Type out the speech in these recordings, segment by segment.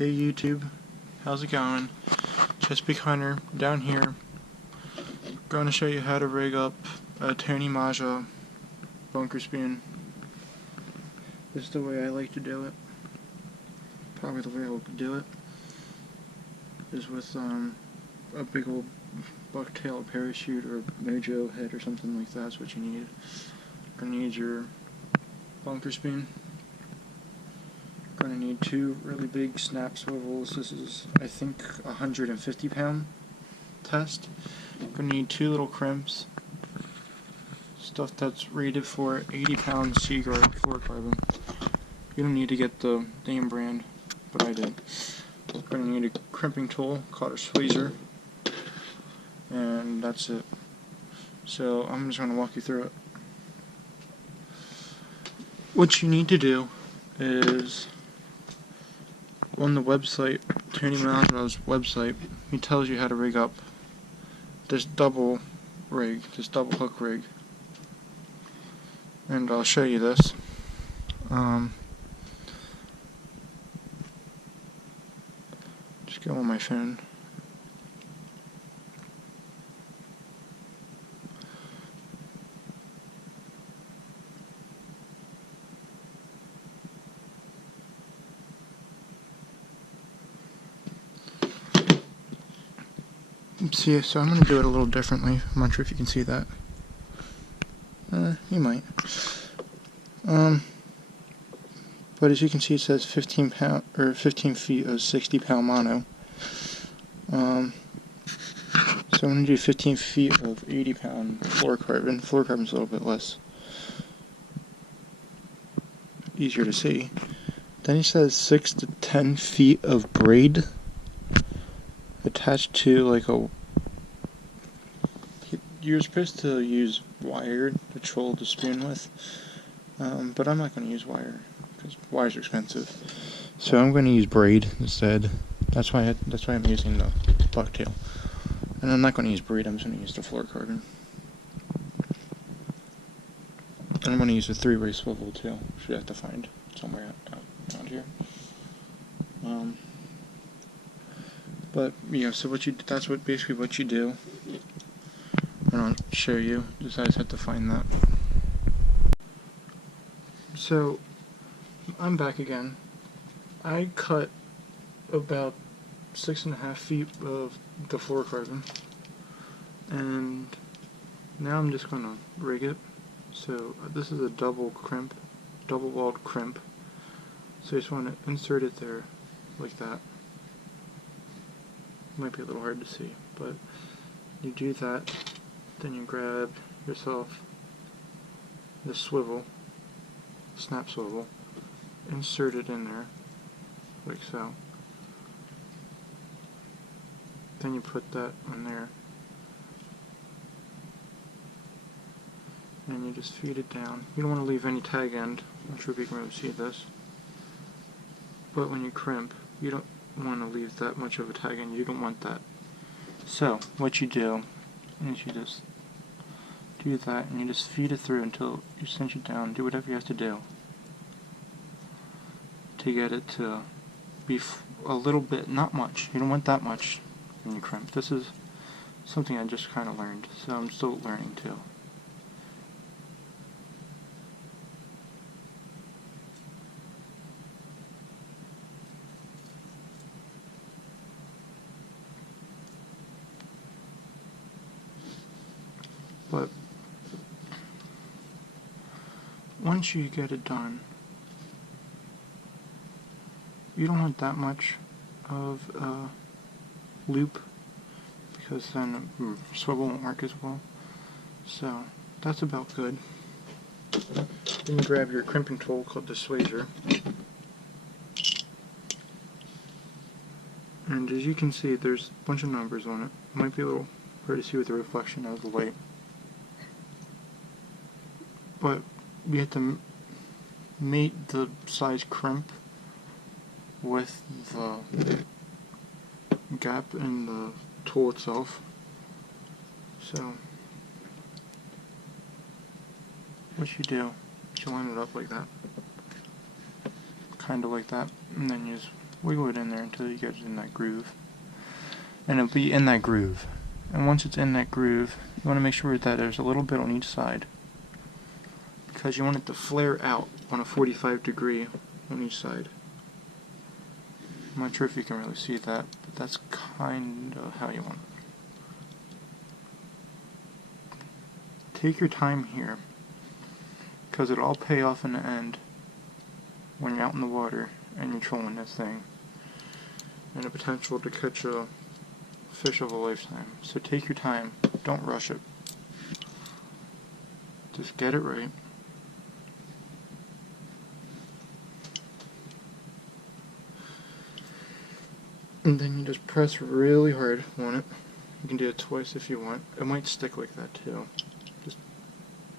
Hey YouTube, how's it going? Chesapeake Hunter down here. Going to show you how to rig up a Tony Maja bunker spoon. This is the way I like to do it. Probably the way I would do it is with a big old bucktail parachute or mojo head or something like that. That's what you need. Gonna need your bunker spoon. Gonna need two really big snap swivels. This is, I think, 150-pound test. Gonna need two little crimps. Stuff that's rated for 80-pound Seaguar fluorocarbon. You don't need to get the name brand, but I did. Gonna need a crimping tool called a tweezer, and that's it. So I'm just gonna walk you through it. What you need to do is, on the website, Tony Maja's website, he tells you how to rig up this double hook rig. And I'll show you this. Just go on my phone. See, so I'm going to do it a little differently. I'm not sure if you can see that. You might. But as you can see, it says 15 feet of 60-pound mono. So I'm going to do 15 feet of 80-pound fluorocarbon. Fluorocarbon's a little bit less easier to see. Then he says 6 to 10 feet of braid attached to like a. You're supposed to use wire to troll the spoon with, but I'm not going to use wire because wires are expensive. So I'm going to use braid instead. That's why I'm using the bucktail. And I'm not going to use braid. I'm just going to use the fluorocarbon. And I'm going to use a 3-way swivel too, which you have to find somewhere around here. But yeah, so that's basically what you do. And I'll show you. Just I just have to find that. So I'm back again. I cut about 6.5 feet of the fluorocarbon, and now I'm just gonna rig it. So this is a double walled crimp. So you just want to insert it there, like that. Might be a little hard to see, but you do that. Then you grab yourself the swivel, snap swivel, insert it in there, like so. Then you put that on there, and you just feed it down. You don't want to leave any tag end. I'm not sure if you can really see this, but when you crimp, you don't want to leave that much of a tag end. You don't want that. So what you do is you just do that, and you just feed it through until you cinch it down. Do whatever you have to do to get it to be a little bit, not much. You don't want that much when you crimp. This is something I just kind of learned, so I'm still learning too. But once you get it done, you don't want that much of a loop, because then swivel won't work as well. So that's about good. Then you grab your crimping tool called the tweezer, and as you can see, there's a bunch of numbers on it. It might be a little hard to see with the reflection of the light, but you have to mate the size crimp with the gap in the tool itself. So what you do is you line it up like that, kind of like that, and then you just wiggle it in there until you get it in that groove. And it'll be in that groove. And once it's in that groove, you want to make sure that there's a little bit on each side, because you want it to flare out on a 45-degree on each side. I'm not sure if you can really see that, but that's kind of how you want it. Take your time here, because it'll all pay off in the end when you're out in the water and you're trolling this thing, and the potential to catch a fish of a lifetime. So take your time, don't rush it. Just get it right. And then you just press really hard on it. You can do it twice if you want. It might stick like that too. Just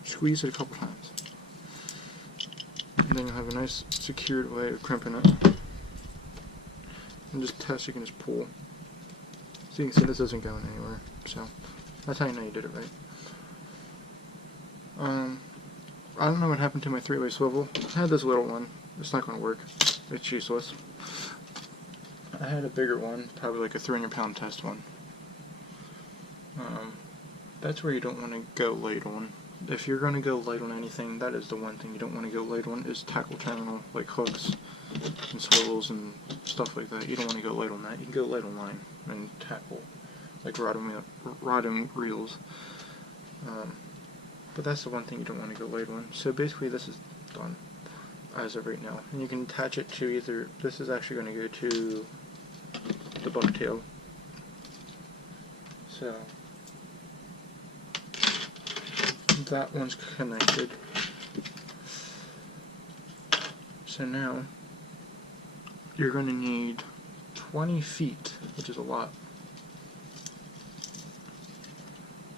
squeeze it a couple times. And then you'll have a nice secured way of crimping it. And just test, you can just pull. So you can see this isn't going anywhere. So that's how you know you did it right. I don't know what happened to my 3-way swivel. I had this little one. It's not going to work. It's useless. I had a bigger one, probably like a 300-pound test one. That's where you don't want to go light on. If you're going to go light on anything, that is the one thing you don't want to go light on, is tackle terminal, like hooks and swivels and stuff like that. You don't want to go light on that. You can go light on line and tackle, like rod and reels. But that's the one thing you don't want to go light on. So basically this is done as of right now. And you can attach it to either, this is actually going to go to the bucktail. So that one's connected. So now you're going to need 20 feet, which is a lot,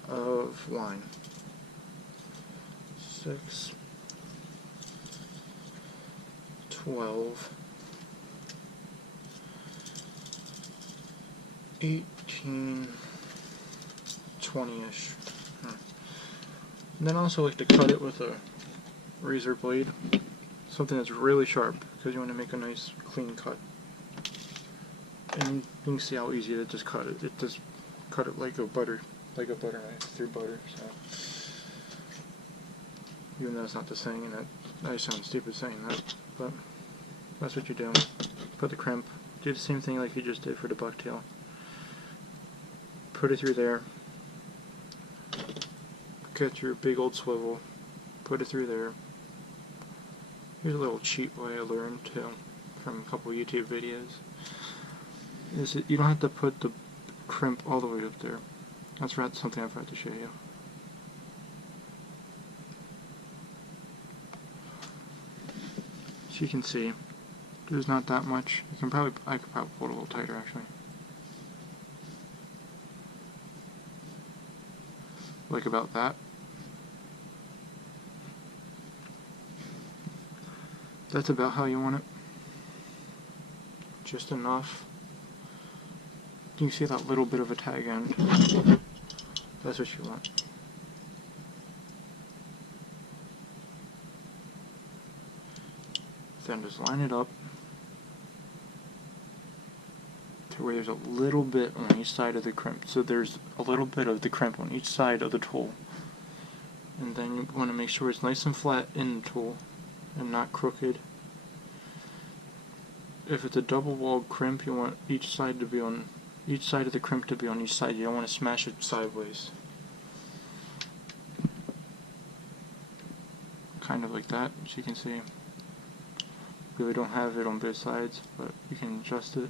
of line. 6, 12, 18, 20-ish. And then I also like to cut it with a razor blade, something that's really sharp, because you want to make a nice clean cut. And you can see how easy it is to just cut it. It just cut it like a butter knife through butter. So even though it's not the saying, and I sound stupid saying that, but that's what you do. Put the crimp. Do the same thing like you just did for the bucktail. Put it through there. Get your big old swivel. Put it through there. Here's a little cheat way I learned too from a couple YouTube videos. Is that you don't have to put the crimp all the way up there. That's something I forgot to show you. As you can see, there's not that much. I could probably pull it a little tighter actually. Like about that. That's about how you want it. Just enough. You can see that little bit of a tag end. That's what you want. Then just line it up to where there's a little bit on each side of the crimp. So there's a little bit of the crimp on each side of the tool. And then you want to make sure it's nice and flat in the tool and not crooked. If it's a double walled crimp, you want each side to be on each side of the crimp to be on each side. You don't want to smash it sideways. Kind of like that, as you can see. Really don't have it on both sides, but you can adjust it.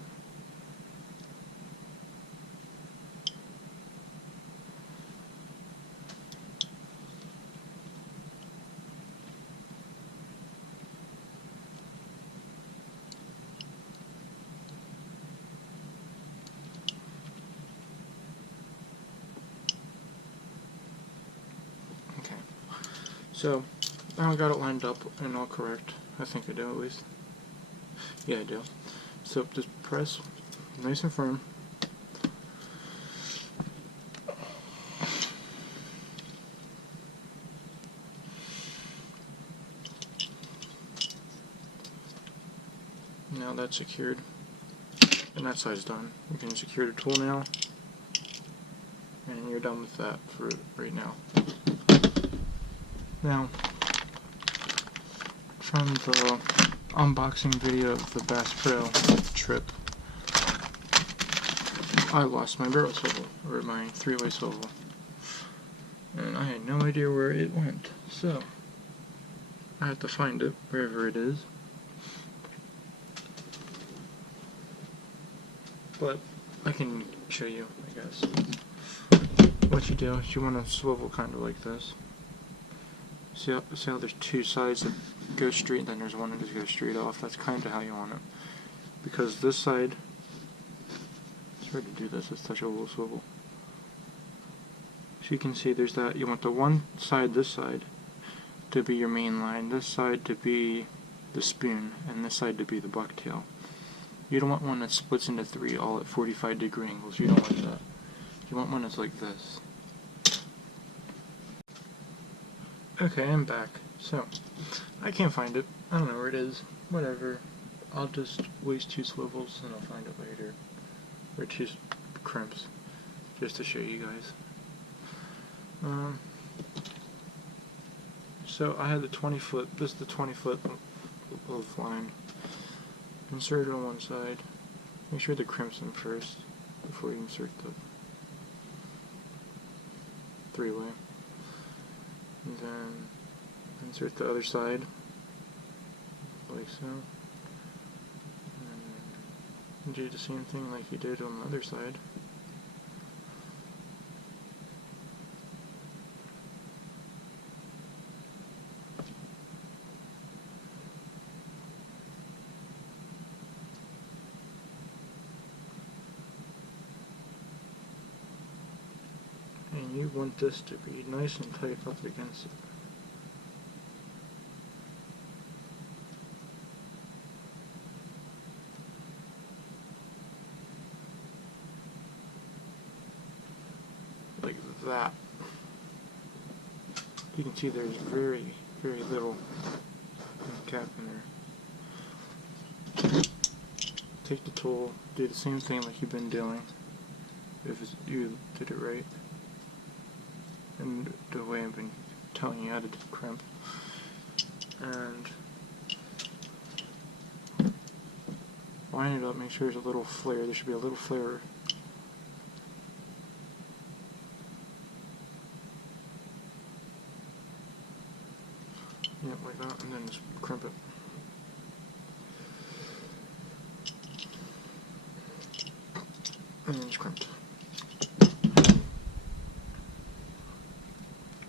Okay, so now I got it lined up and all correct. I think I do at least. Yeah, I do. So just press nice and firm. Now that's secured. And that side's done. You can secure the tool now, and you're done with that for right now. Now, from the unboxing video of the Bass Pro trip, I lost my barrel swivel, or my 3-way swivel, and I had no idea where it went, so I have to find it wherever it is. But I can show you, I guess. What you do is you want to swivel kind of like this. See how there's two sides that go straight, and then there's one that just goes straight off? That's kind of how you want it. Because this side, it's hard to do this, it's such a little swivel. So you can see there's that, you want the one side, this side, to be your main line, this side to be the spoon, and this side to be the bucktail. You don't want one that splits into 3 all at 45-degree angles. You don't want that. You want one that's like this. Okay, I'm back. So, I can't find it. I don't know where it is. Whatever. I'll just waste 2 swivels and I'll find it later. Or 2 crimps. Just to show you guys. So I had the 20-foot. This is the 20-foot of line. Insert it on one side. Make sure the crimps in first before you insert the 3-way. And then insert the other side like so. And do the same thing like you did on the other side. And you want this to be nice and tight up against it. Like that. You can see there's very, very little cap in there. Take the tool, do the same thing like you've been doing, if you did it right. And the way I've been telling you how to do crimp. And line it up, make sure there's a little flare. There should be a little flare. Yep, like that, and then just crimp it. And then just crimped.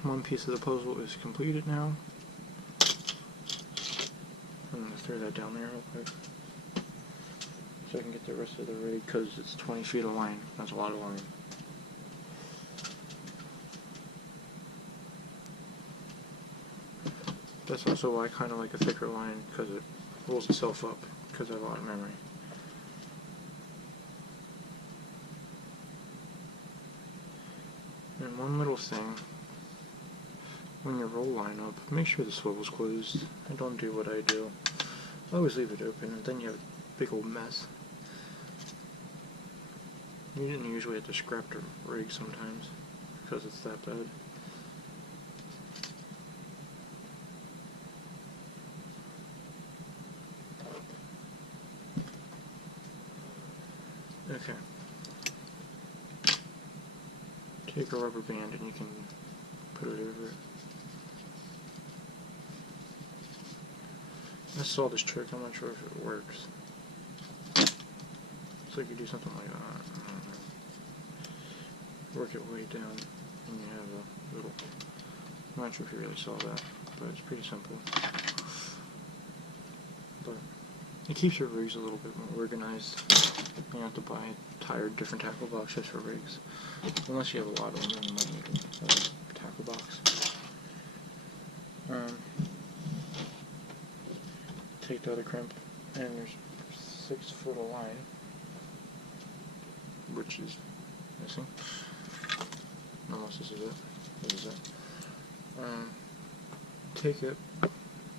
One piece of the puzzle is completed now. I'm going to throw that down there real quick so I can get the rest of the rig, because it's 20 feet of line. That's a lot of line. That's also why I kind of like a thicker line, because it rolls itself up, because I have a lot of memory. And one little thing, when you roll line up, make sure the swivel's closed, and don't do what I do. Always leave it open, and then you have a big old mess. You didn't usually have to scrap the rig sometimes, because it's that bad. Okay. Take a rubber band and you can put it over it. I saw this trick, I'm not sure if it works. So you could do something like that. Work it way down and you have a little, I'm not sure if you really saw that, but it's pretty simple. But it keeps your rigs a little bit more organized. You don't have to buy entire different tackle boxes for rigs. Unless you have a lot of them, then you might need a tackle box. Take the other crimp, and there's 6 foot of line, which is missing. Unless this is it. What is it? Take it,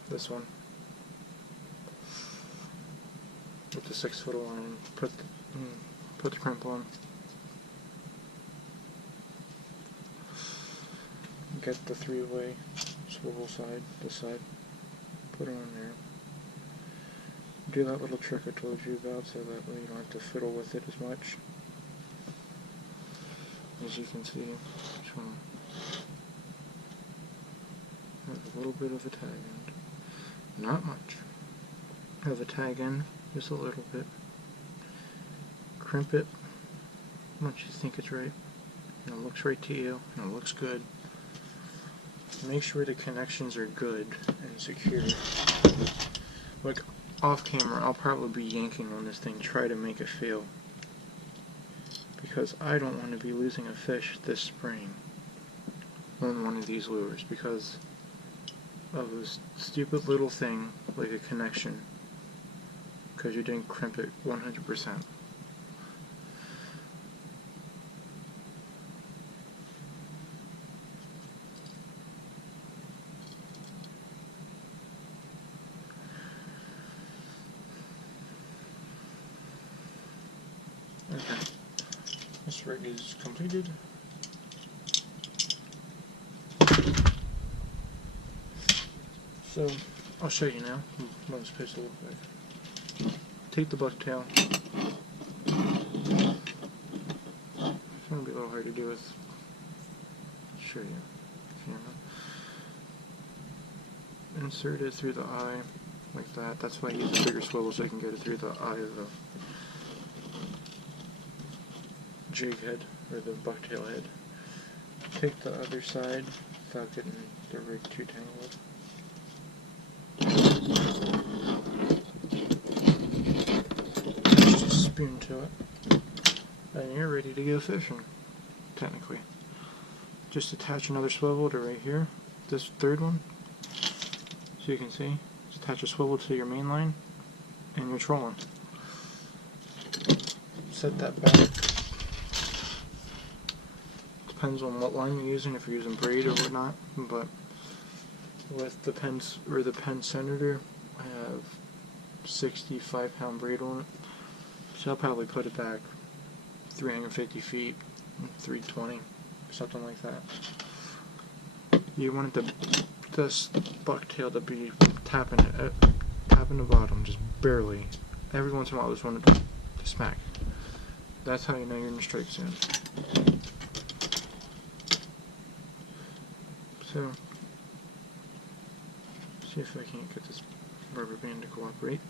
this one, with the 6-foot line and put the crimp on. Get the 3-way swivel side, this side, put it on there. Do that little trick I told you about so that way you don't have to fiddle with it as much. As you can see, just want to have a little bit of a tag end. Not much. Have a tag end, just a little bit. Crimp it once you think it's right. And it looks right to you, and it looks good. Make sure the connections are good and secure. Like off camera, I'll probably be yanking on this thing, try to make it feel. Because I don't want to be losing a fish this spring on one of these lures because of this stupid little thing like a connection. Because you didn't crimp it 100%. Okay, this rig is completed. So, I'll show you now what it's supposed to look like. Take the bucktail. It's going to be a little hard to do with. I'll show you. Insert it through the eye, like that. That's why I use a bigger swivel so I can get it through the eye of the jig head, or the bucktail head. Take the other side without getting the rig too tangled. Just spoon to it, and you're ready to go fishing, technically. Just attach another swivel to right here, this third one, so you can see. Just attach a swivel to your main line, and you're trolling. Set that back. Depends on what line you're using, if you're using braid or whatnot, but with the pens or the Penn Senator, I have 65-pound braid on it, so I'll probably put it back 350 feet, 320, something like that. You want this bucktail to be tapping the bottom, just barely. Every once in a while, I just want it to smack. That's how you know you're in the strike zone. So, see if I can't get this rubber band to cooperate,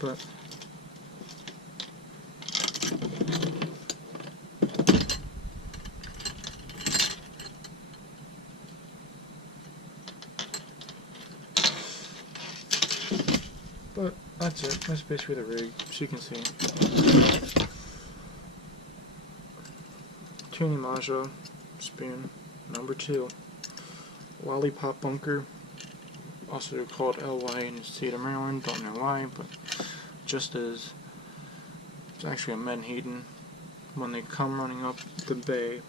but that's it. That's basically the rig, so you can see. Tuning Maja spoon number 2. Lollipop bunker, also called LY in the state of Maryland, don't know why, but just is. It's actually a menhaden. When they come running up the bay,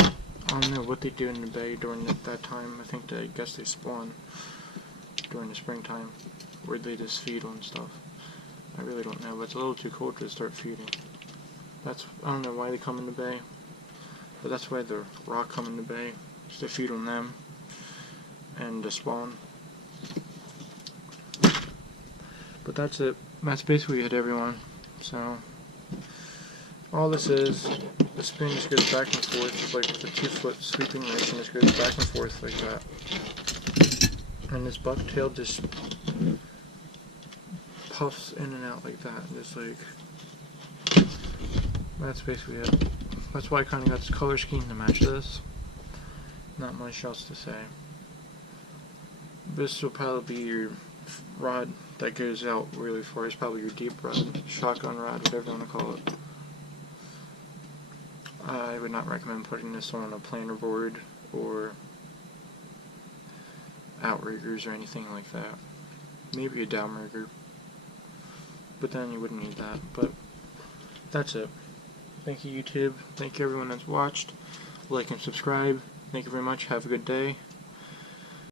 I don't know what they do in the bay during that time. I guess they spawn during the springtime, where they just feed on stuff. I really don't know, but it's a little too cold to start feeding. I don't know why they come in the bay, but that's why the rock come in the bay. To feed on them and to spawn. But that's it. That's basically it, everyone. So all this is, the spoon just goes back and forth like with a 2-foot sweeping motion, just goes back and forth like that. And this bucktail just puffs in and out like that. Just like, that's basically it. That's why I kind of got this color scheme to match this. Not much else to say. This will probably be your rod that goes out really far. It's probably your deep rod, shotgun rod, whatever you want to call it. I would not recommend putting this on a planer board or outriggers or anything like that. Maybe a downrigger, but then you wouldn't need that. But that's it. Thank you, YouTube. Thank you, everyone that's watched. Like and subscribe. Thank you very much. Have a good day.